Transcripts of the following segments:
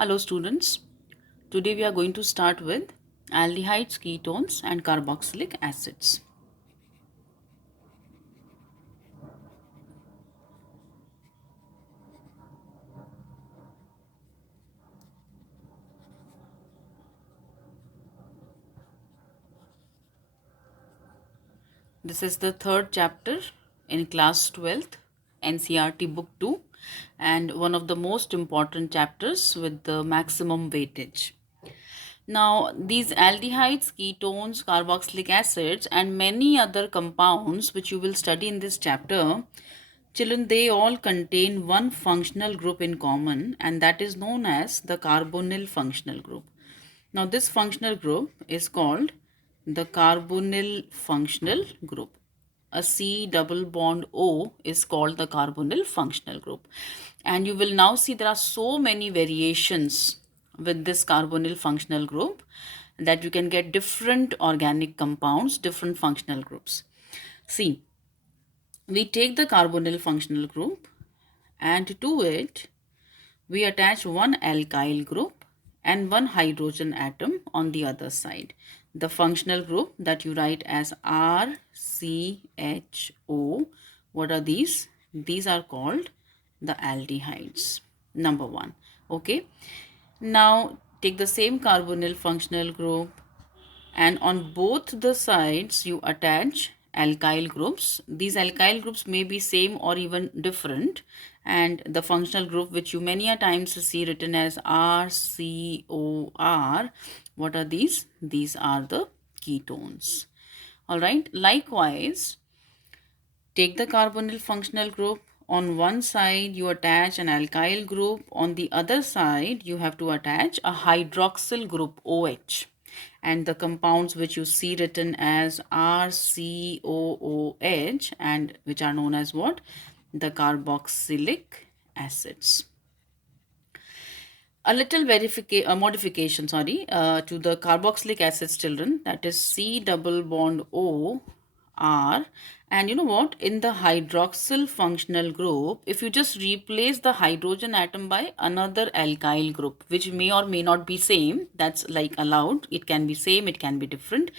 Hello students, today we are going to start with aldehydes, ketones and carboxylic acids. This is the third chapter in class 12th NCERT book 2 and one of the most important chapters with the maximum weightage. Now, these aldehydes, ketones, carboxylic acids, and many other compounds which you will study in this chapter, children, they all contain one functional group in common, and that is known as the carbonyl functional group. Now, this functional group is called the carbonyl functional group. A C double bond O is called the carbonyl functional group. And you will now see there are so many variations with this carbonyl functional group that you can get different organic compounds, different functional groups. See, we take the carbonyl functional group and to it we attach one alkyl group and one hydrogen atom on the other side. The functional group that you write as RCHO, what are these? These are called the aldehydes. Number one. Okay. Now take the same carbonyl functional group and on both the sides you attach alkyl groups. These alkyl groups may be same or even different, and the functional group which you many a times see written as RCOR, what are these? These are the ketones. All right, likewise, take the carbonyl functional group. On one side, you attach an alkyl group. On the other side, you have to attach a hydroxyl group OH. And the compounds which you see written as RCOOH and which are known as what? The carboxylic acids. A little modification, to the carboxylic acids, children, that is C double bond O R. And you know what? In the hydroxyl functional group, if you just replace the hydrogen atom by another alkyl group, which may or may not be same, that's like allowed. It can be same, it can be different.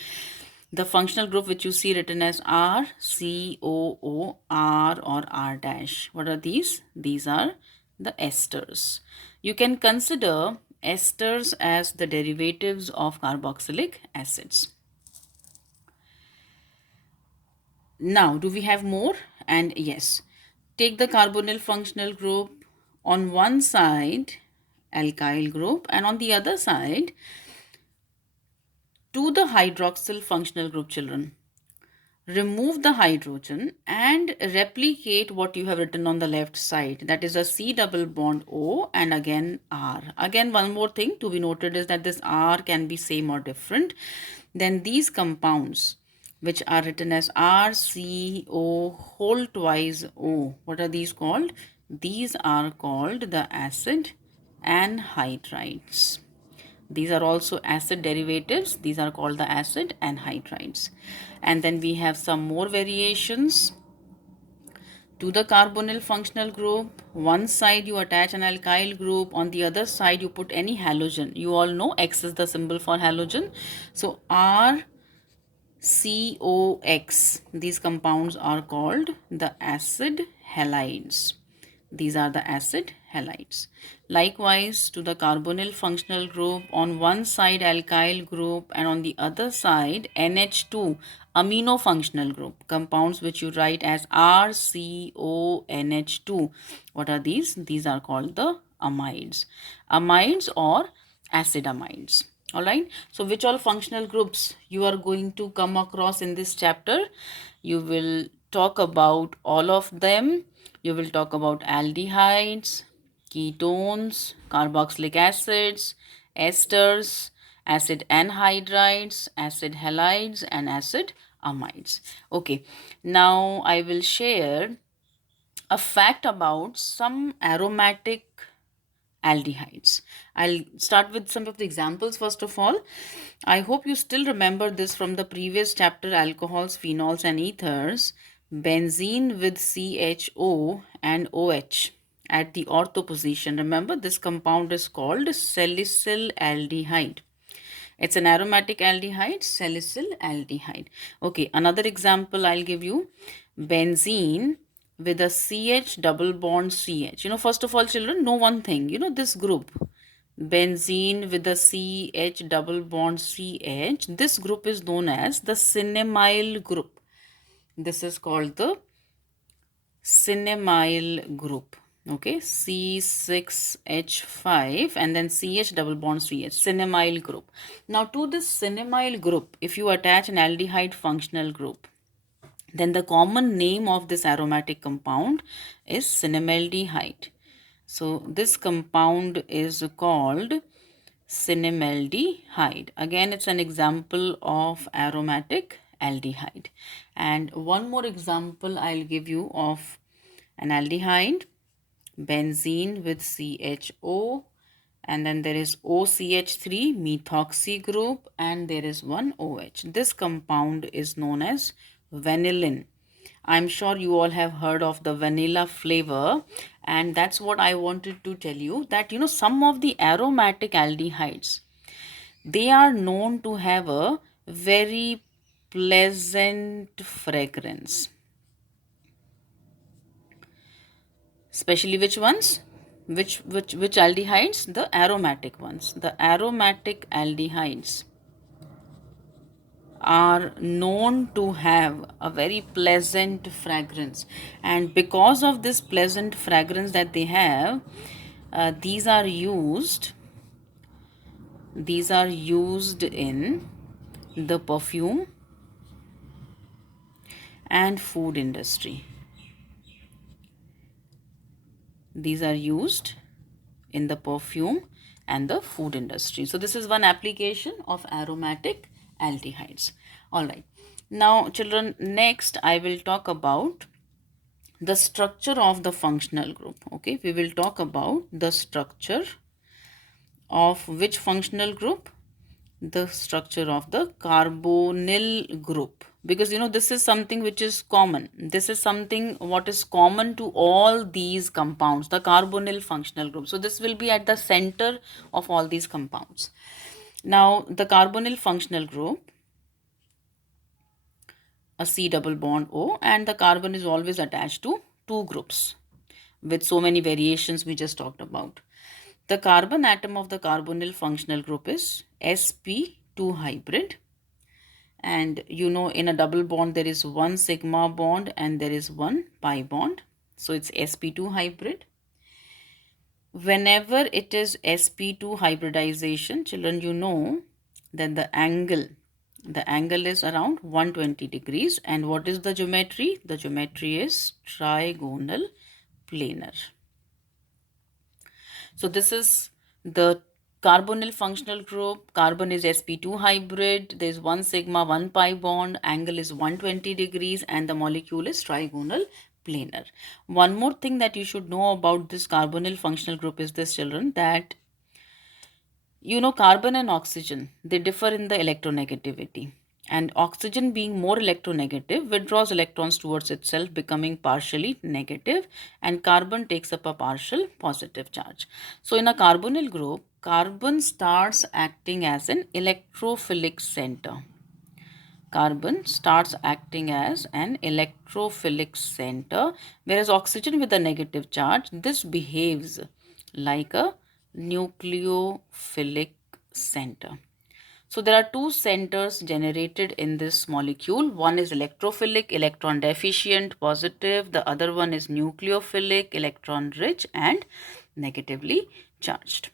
The functional group which you see written as R, C, O, O, R or R dash. What are these? These are the esters. You can consider esters as the derivatives of carboxylic acids. Now, do we have more? And yes, take the carbonyl functional group. On one side, alkyl group, and on the other side, to the hydroxyl functional group, children. Remove the hydrogen and replicate what you have written on the left side. That is a C double bond O and again R. Again, one more thing to be noted is that this R can be same or different. Then these compounds which are written as RCO whole twice O. What are these called? These are called the acid anhydrides. These are also acid derivatives. These are called the acid anhydrides. And then we have some more variations to the carbonyl functional group. One side you attach an alkyl group. On the other side you put any halogen. You all know X is the symbol for halogen. So RCOX. These compounds are called the acid halides. These are the acid halides. Likewise, to the carbonyl functional group, on one side alkyl group and on the other side NH2 amino functional group, compounds which you write as RCONH2. What are these? These are called the amides. Amides or acid amides. All right. So which all functional groups you are going to come across in this chapter? You will talk about all of them. You will talk about aldehydes, ketones, carboxylic acids, esters, acid anhydrides, acid halides, and acid amides. Okay, now I will share a fact about some aromatic aldehydes. I'll start with some of the examples first of all. I hope you still remember this from the previous chapter, alcohols, phenols and ethers. Benzene with CHO and OH. at the ortho position. Remember, this compound is called salicyl aldehyde. It's an aromatic aldehyde, salicyl aldehyde. Okay, another example I'll give you. Benzene with a CH double bond CH. First of all, children, know one thing. This group, benzene with a CH double bond CH, this group is known as the cinnamyl group. This is called the cinnamyl group. Okay, C6H5 and then CH double bond CH, cinnamyl group. Now to this cinnamyl group, if you attach an aldehyde functional group, then the common name of this aromatic compound is cinnamaldehyde. So this compound is called cinnamaldehyde. Again, it's an example of aromatic aldehyde. And one more example I'll give you of an aldehyde, benzene with CHO, and then there is OCH3 methoxy group, and there is one OH. This compound is known as vanillin. I'm sure you all have heard of the vanilla flavor, and that's what I wanted to tell you, that some of the aromatic aldehydes, they are known to have a very pleasant fragrance. Especially which ones? Which aldehydes? The aromatic ones. The aromatic aldehydes are known to have a very pleasant fragrance, and because of this pleasant fragrance that they have, these are used in the perfume and food industry. These are used in the perfume and the food industry. So this is one application of aromatic aldehydes. All right. Now, children, next I will talk about the structure of the functional group. Okay, we will talk about the structure of which functional group? The structure of the carbonyl group, because this is something which is common. This is something what is common to all these compounds, the carbonyl functional group. So this will be at the center of all these compounds. Now the carbonyl functional group, a C double bond O, and the carbon is always attached to two groups with so many variations we just talked about. The carbon atom of the carbonyl functional group is sp2 hybrid, and in a double bond there is one sigma bond and there is one pi bond, so it's sp2 hybrid. Whenever it is sp2 hybridization, children, that the angle is around 120 degrees, and what is the geometry? The geometry is trigonal planar. So this is the carbonyl functional group. Carbon is sp2 hybrid. There is one sigma, one pi bond. Angle is 120 degrees and the molecule is trigonal planar. One more thing that you should know about this carbonyl functional group is this, children, that carbon and oxygen, they differ in the electronegativity. And oxygen, being more electronegative, withdraws electrons towards itself, becoming partially negative, and carbon takes up a partial positive charge. So in a carbonyl group, carbon starts acting as an electrophilic center. Carbon starts acting as an electrophilic center, whereas oxygen with a negative charge, this behaves like a nucleophilic center. So there are two centers generated in this molecule. One is electrophilic, electron deficient, positive. The other one is nucleophilic, electron rich and negatively charged.